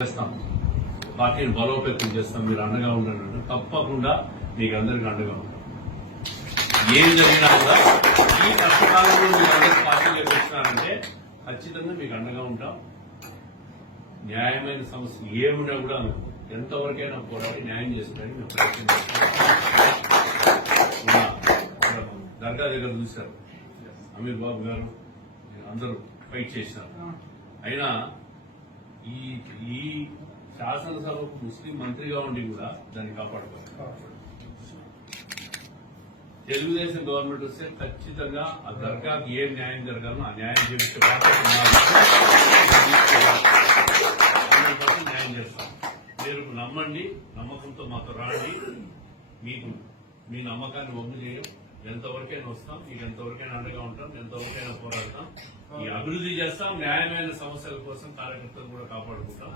చేస్తాం, పార్టీని బలోపేతం చేస్తాం, మీరు అండగా ఉండండి. తప్పకుండా మీకు అందరికీ అండగా ఉంటాం. ఏం జరిగినా కూడా ఈ కష్టకాలంలో మీరు అందరూ పార్టీలోకి వచ్చినారంటే ఖచ్చితంగా మీకు అండగా ఉంటాం. న్యాయమైన సమస్య ఏమున్నా కూడా ఎంతవరకైనా పోరాడి న్యాయం చేసుకోవడానికి మేము ప్రయత్నం చేస్తాం. దర్గా దగ్గర చూశారు, అమీర్ బాబు గారు అందరూ ఫైట్ చేసినారు. అయినా ఈ శాసనసభకు ముస్లిం మంత్రిగా ఉండి కూడా దాన్ని కాపాడుకోవాలి. తెలుగుదేశం గవర్నమెంట్ వస్తే ఖచ్చితంగా ఆ దర్గాకి ఏం న్యాయం జరగాలో ఆ న్యాయం చేసే బాధ్యత న్యాయం చేస్తాం. మీరు నమ్మండి, నమ్మకంతో మాతో రాండి. మీకు మీ నమ్మకాన్ని వమ్ము చేయం. ఎంతవరకైనా వస్తాం, మీకు ఎంతవరకైనా అండగా ఉంటాం, ఎంతవరకైనా పోరాడతాం. ఈ అభివృద్ధి చేస్తాం, న్యాయమైన సమస్యల కోసం కార్యకర్తలు కూడా కాపాడుకుంటాం.